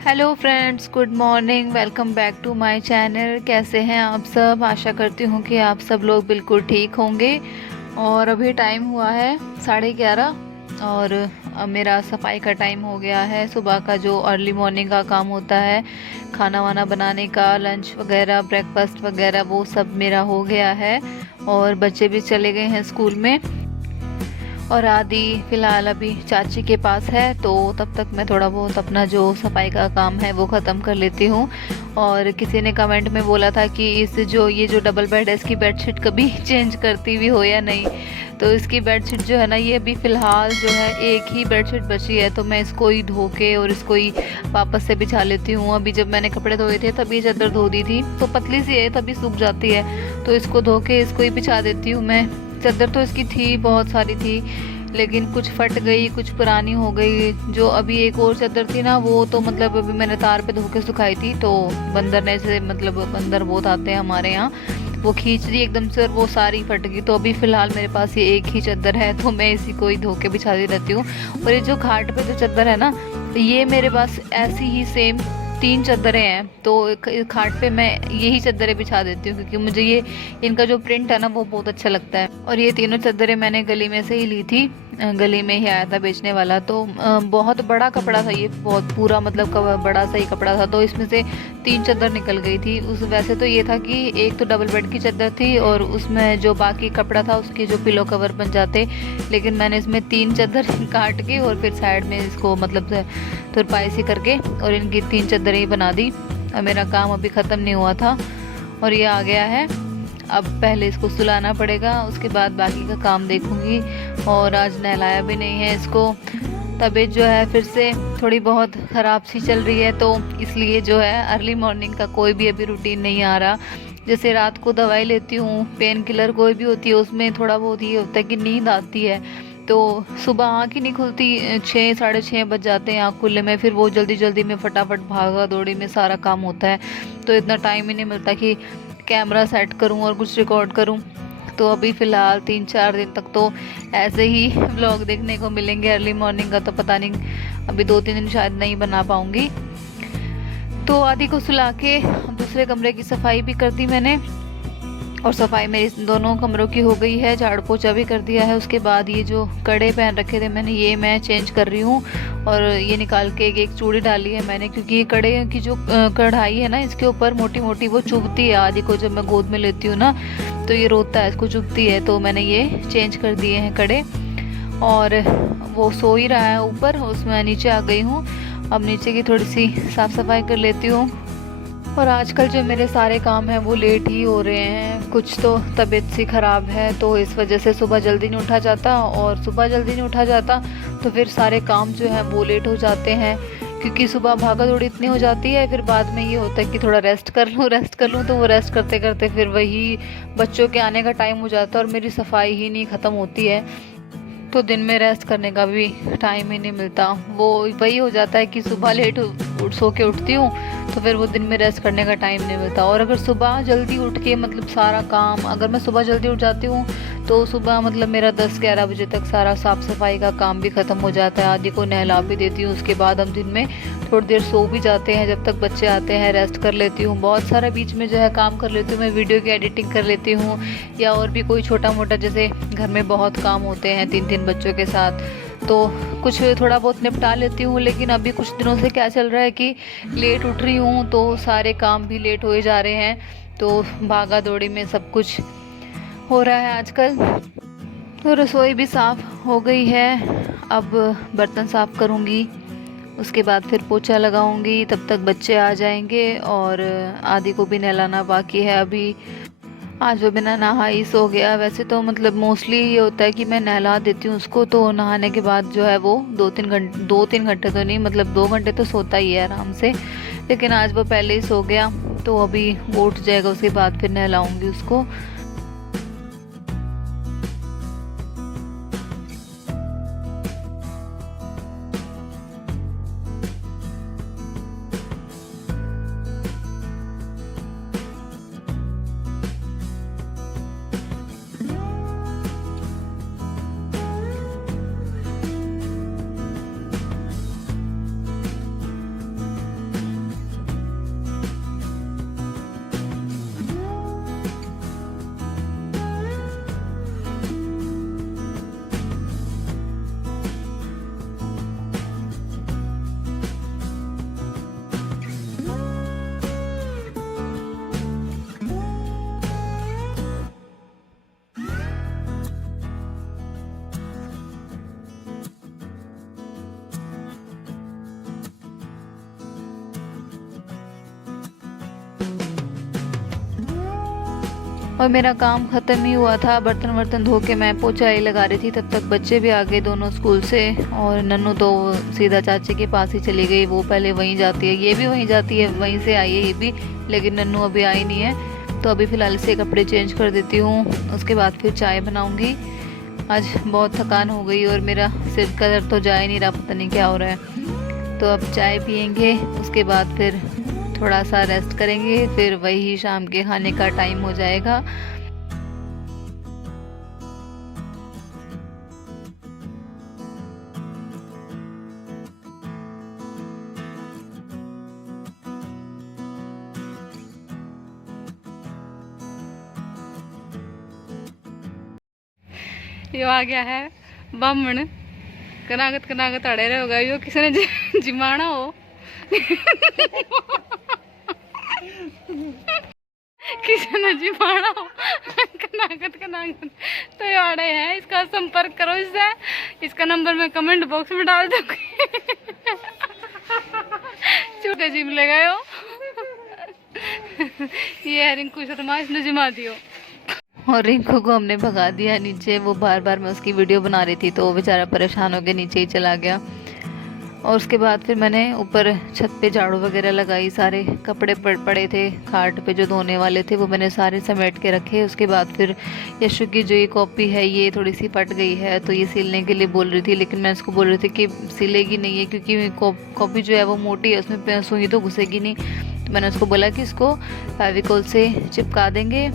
Hello friends, good morning. Welcome back to my channel. कैसे हैं आप सब? आशा करती हूँ कि आप सब लोग बिल्कुल ठीक होंगे। और अभी टाइम हुआ है 11:30 और अब मेरा सफाई का टाइम हो गया है। सुबह का जो अर्ली मॉर्निंग का काम होता है, खाना वाना बनाने का, लंच वगैरह, ब्रेकफास्ट वगैरह, वो सब मेरा हो गया है। और बच्चे भी चले गए हैं स्कूल में। और आदि फ़िलहाल अभी चाची के पास है, तो तब तक मैं थोड़ा बहुत अपना जो सफाई का काम है वो ख़त्म कर लेती हूँ। और किसी ने कमेंट में बोला था कि ये जो डबल बेड है, इसकी बेडशीट कभी चेंज करती भी हो या नहीं। तो इसकी बेडशीट जो है ना, ये अभी फ़िलहाल जो है एक ही बेडशीट बची है, तो मैं इसको ही धो के और इसको ही वापस से बिछा लेती हूँ। अभी जब मैंने कपड़े धोए थे तभी ये चादर धो दी थी, तो पतली सी है तभी सूख जाती है, तो इसको धो के इसको ही बिछा देती हूँ मैं। चादर तो इसकी थी, बहुत सारी थी, लेकिन कुछ फट गई, कुछ पुरानी हो गई। जो अभी एक और चादर थी ना, वो तो मतलब अभी मैंने तार पे धो के सुखाई थी, तो बंदर ने से मतलब बंदर बहुत आते हैं हमारे यहाँ, वो खींच दी एकदम से और वो सारी फट गई। तो अभी फ़िलहाल मेरे पास ये एक ही चादर है, तो मैं इसी को ही धो के बिछाती रहती हूँ। और ये जो खाट पे जो चादर है ना, ये मेरे पास ऐसी ही सेम 3 चादरें हैं, तो खाट पे मैं यही चादरें बिछा देती हूँ, क्योंकि मुझे ये इनका जो प्रिंट है ना वो बहुत अच्छा लगता है। और ये तीनों चादरें मैंने गली में से ही ली थी, गली में ही आया था बेचने वाला। तो बहुत बड़ा कपड़ा था ये, बहुत पूरा मतलब बड़ा सा ही कपड़ा था, तो इसमें से 3 चादर निकल गई थी। उस वैसे तो ये था कि एक तो डबल बेड की चादर थी और उसमें जो बाकी कपड़ा था उसके जो पिलो कवर बन जाते, लेकिन मैंने इसमें 3 चादर काट के और फिर साइड में इसको मतलब तुरपाई सी करके और इनकी 3 चादरें ही बना दी। और मेरा काम अभी ख़त्म नहीं हुआ था और ये आ गया है। अब पहले इसको सुलाना पड़ेगा, उसके बाद बाकी का काम देखूंगी। और आज नहलाया भी नहीं है इसको। तबीयत जो है फिर से थोड़ी बहुत ख़राब सी चल रही है, तो इसलिए जो है अर्ली मॉर्निंग का कोई भी अभी रूटीन नहीं आ रहा। जैसे रात को दवाई लेती हूँ, पेन किलर कोई भी होती है, उसमें थोड़ा बहुत ये होता है कि नींद आती है, तो सुबह आँख ही नहीं खुलती, 6 साढ़े 6 बज जाते हैं आँख खुलने में। फिर वो जल्दी जल्दी में फटाफट भागा दौड़ी में सारा काम होता है, तो इतना टाइम ही नहीं मिलता कि कैमरा सेट करूं और कुछ रिकॉर्ड करूं। तो अभी फ़िलहाल 3-4 दिन तक तो ऐसे ही व्लॉग देखने को मिलेंगे अर्ली मॉर्निंग का, तो पता नहीं, अभी 2-3 दिन शायद नहीं बना पाऊंगी। तो आदि को सुला के दूसरे कमरे की सफाई भी कर दी मैंने, और सफाई मेरी दोनों कमरों की हो गई है, झाड़ू पोछा भी कर दिया है। उसके बाद ये जो कड़े पहन रखे थे मैंने, ये मैं चेंज कर रही हूँ। और ये निकाल के एक चूड़ी डाली है मैंने, क्योंकि ये कड़े की जो कढ़ाई है ना, इसके ऊपर मोटी मोटी वो चुभती है आदि को, जब मैं गोद में लेती हूँ ना तो ये रोता है, इसको चुभती है। तो मैंने ये चेंज कर दिए हैं कड़े। और वो सो ही रहा है ऊपर, उसमें नीचे आ गई हूँ। अब नीचे की थोड़ी सी साफ़ सफाई कर लेती हूँ। और आजकल जो मेरे सारे काम हैं वो लेट ही हो रहे हैं। कुछ तो तबीयत सी ख़राब है, तो इस वजह से सुबह जल्दी नहीं उठा जाता, और सुबह जल्दी नहीं उठा जाता तो फिर सारे काम जो हैं वो लेट हो जाते हैं, क्योंकि सुबह भागा दौड़ी इतनी हो जाती है। फिर बाद में ये होता है कि थोड़ा रेस्ट कर लूँ, तो वो रेस्ट करते करते फिर वही बच्चों के आने का टाइम हो जाता है और मेरी सफाई ही नहीं ख़त्म होती है। तो दिन में रेस्ट करने का भी टाइम ही नहीं मिलता। वो वही हो जाता है कि सुबह लेट सो के उठती हूँ, तो फिर वो दिन में रेस्ट करने का टाइम नहीं मिलता। और अगर सुबह जल्दी उठ के मतलब सारा काम, अगर मैं सुबह जल्दी उठ जाती हूँ तो सुबह मतलब मेरा 10-11 बजे तक सारा साफ़ सफाई का काम भी ख़त्म हो जाता है। आदि को नहला भी देती हूँ, उसके बाद हम दिन में थोड़ी देर सो भी जाते हैं, जब तक बच्चे आते हैं रेस्ट कर लेती हूँ। बहुत सारा बीच में जो है काम कर लेती हूँ, मैं वीडियो की एडिटिंग कर लेती हूँ, या और भी कोई छोटा मोटा, जैसे घर में बहुत काम होते हैं 3-3 बच्चों के साथ, तो कुछ थोड़ा बहुत निपटा लेती हूँ। लेकिन अभी कुछ दिनों से क्या चल रहा है कि लेट उठ रही हूँ, तो सारे काम भी लेट होए जा रहे हैं, तो भागा दौड़ी में सब कुछ हो रहा है आजकल। तो रसोई भी साफ़ हो गई है, अब बर्तन साफ़ करूँगी, उसके बाद फिर पोछा लगाऊंगी। तब तक बच्चे आ जाएंगे और आदि को भी नहलाना बाकी है अभी। आज वो बिना नहा ही सो गया। वैसे तो मतलब मोस्टली ये होता है कि मैं नहला देती हूँ उसको, तो नहाने के बाद जो है वो 2-3 घंटे तो नहीं, मतलब 2 घंटे तो सोता ही है आराम से, लेकिन आज वो पहले ही सो गया, तो अभी वो उठ जाएगा, उसके बाद फिर नहलाऊंगी उसको। और मेरा काम ख़त्म ही हुआ था। बर्तन वर्तन धो के मैं पोछा ही लगा रही थी, तब तक बच्चे भी आ गए दोनों स्कूल से। और नन्नू तो सीधा चाचे के पास ही चली गई, वो पहले वहीं जाती है, ये भी वहीं जाती है, वहीं से आई है ये भी, लेकिन नन्नू अभी आई नहीं है। तो अभी फ़िलहाल से कपड़े चेंज कर देती हूँ, उसके बाद फिर चाय बनाऊँगी। आज बहुत थकान हो गई और मेरा सिर का दर्द तो जा ही नहीं रहा, पता नहीं क्या हो रहा है। तो अब चाय पियेंगे, उसके बाद फिर थोड़ा सा रेस्ट करेंगे, फिर वही शाम के खाने का टाइम हो जाएगा। यो आ गया है बामण, कनागत कनागत अड़े रहेगा, यो किसी ने जिमाना हो किसी ने जिमाना हो कनागत कनागत तो ये अड़े है। इसका संपर्क करो इससे, इसका नंबर मैं कमेंट बॉक्स में डाल दूंगी छोटे जिम ले गए हो ये है रिंकू शर्मा, इसने जिमा दियो। और रिंकू को हमने भगा दिया नीचे, वो बार बार मैं उसकी वीडियो बना रही थी तो वो बेचारा परेशान हो के नीचे ही चला गया। और उसके बाद फिर मैंने ऊपर छत पे झाड़ू वगैरह लगाई, सारे कपड़े पड़े थे खाट पे जो धोने वाले थे वो मैंने सारे समेट के रखे। उसके बाद फिर यशु की जो ये कॉपी है ये थोड़ी सी फट गई है, तो ये सिलने के लिए बोल रही थी, लेकिन मैं उसको बोल रही थी कि सिलेगी नहीं है क्योंकि कॉपी जो है वो मोटी है, उसमें सुई तो घुसेगी नहीं। तो मैंने उसको बोला कि इसको फेविकोल से चिपका देंगे।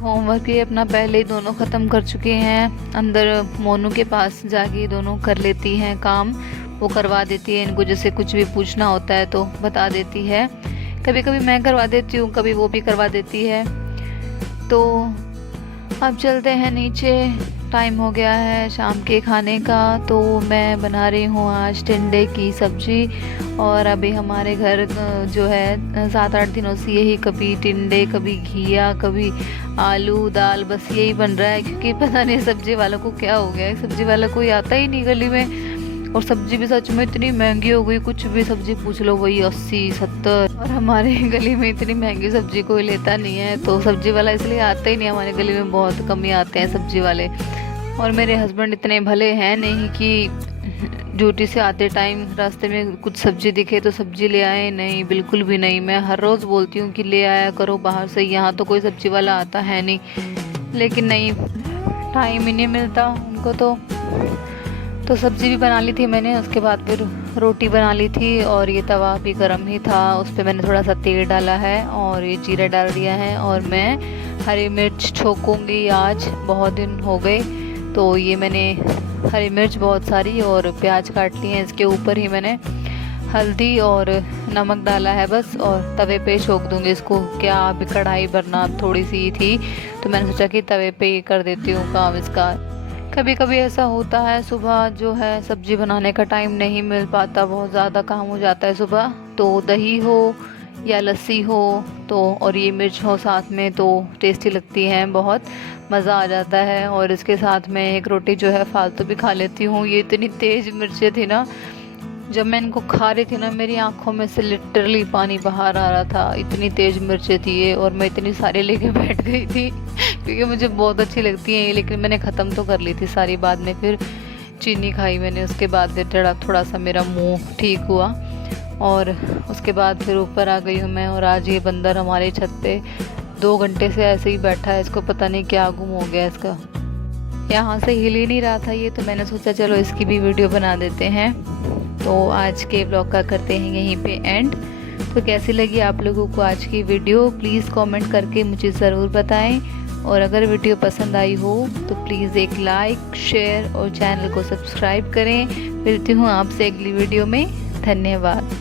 होमवर्क ये अपना पहले ही दोनों ख़त्म कर चुके हैं, अंदर मोनू के पास जाके दोनों कर लेती हैं काम, वो करवा देती है इनको, जैसे कुछ भी पूछना होता है तो बता देती है। कभी कभी मैं करवा देती हूँ, कभी वो भी करवा देती है। तो अब चलते हैं नीचे, टाइम हो गया है शाम के खाने का। तो मैं बना रही हूँ आज टिंडे की सब्ज़ी, और अभी हमारे घर जो है 7-8 दिनों से यही कभी टिंडे, कभी घिया, कभी आलू दाल, बस यही बन रहा है। क्योंकि पता नहीं सब्ज़ी वालों को क्या हो गया है, सब्ज़ी वाला कोई आता ही नहीं गली में। और सब्ज़ी भी सच में इतनी महंगी हो गई, कुछ भी सब्ज़ी पूछ लो वही 80-70, और हमारे गली में इतनी महंगी सब्ज़ी कोई लेता नहीं है, तो सब्ज़ी वाला इसलिए आता ही नहीं। हमारे गली में बहुत कम ही आते हैं सब्ज़ी वाले। और मेरे हस्बैंड इतने भले हैं नहीं कि ड्यूटी से आते टाइम रास्ते में कुछ सब्ज़ी दिखे तो सब्ज़ी ले आए, नहीं, बिल्कुल भी नहीं। मैं हर रोज़ बोलती हूँ कि ले आया करो बाहर से, यहाँ तो कोई सब्ज़ी वाला आता है नहीं, लेकिन नहीं, टाइम ही नहीं मिलता उनको। तो सब्ज़ी भी बना ली थी मैंने, उसके बाद फिर रोटी बना ली थी, और ये तवा भी गर्म ही था, उस पर मैंने थोड़ा सा तेल डाला है और ये जीरा डाल दिया है। और मैं हरी मिर्च छोकूंगी आज, बहुत दिन हो गए, तो ये मैंने हरी मिर्च बहुत सारी और प्याज काट ली हैं। इसके ऊपर ही मैंने हल्दी और नमक डाला है बस, और तवे पे छोक दूंगी इसको। क्या अभी कढ़ाई भरना थोड़ी सी थी, तो मैंने सोचा कि तवे पे ही कर देती हूँ काम इसका। कभी कभी ऐसा होता है, सुबह जो है सब्ज़ी बनाने का टाइम नहीं मिल पाता, बहुत ज़्यादा काम हो जाता है सुबह, तो दही हो या लस्सी हो तो, और ये मिर्च हो साथ में, तो टेस्टी लगती हैं, बहुत मज़ा आ जाता है। और इसके साथ में एक रोटी जो है फालतू भी खा लेती हूँ। ये इतनी तेज़ मिर्चें थी ना, जब मैं इनको खा रही थी ना, मेरी आंखों में से लिटरली पानी बाहर आ रहा था, इतनी तेज़ मिर्चें थी ये। और मैं इतनी सारी लेके बैठ गई थी क्योंकि मुझे बहुत अच्छी लगती हैं ये, लेकिन मैंने ख़त्म तो कर ली थी सारी। बाद में फिर चीनी खाई मैंने, उसके बाद फिर थोड़ा सा मेरा मुंह ठीक हुआ, और उसके बाद फिर ऊपर आ गई हूँ मैं। और आज ये बंदर हमारे छत पे 2 घंटे से ऐसे ही बैठा है, इसको पता नहीं क्या गुम हो गया इसका, यहाँ से हिल ही नहीं रहा था ये, तो मैंने सोचा चलो इसकी भी वीडियो बना देते हैं। तो आज के ब्लॉग का करते हैं यहीं पे एंड। तो कैसी लगी आप लोगों को आज की वीडियो, प्लीज़ कमेंट करके मुझे ज़रूर बताएं, और अगर वीडियो पसंद आई हो तो प्लीज़ एक लाइक, शेयर और चैनल को सब्सक्राइब करें। मिलती हूँ आपसे अगली वीडियो में, धन्यवाद।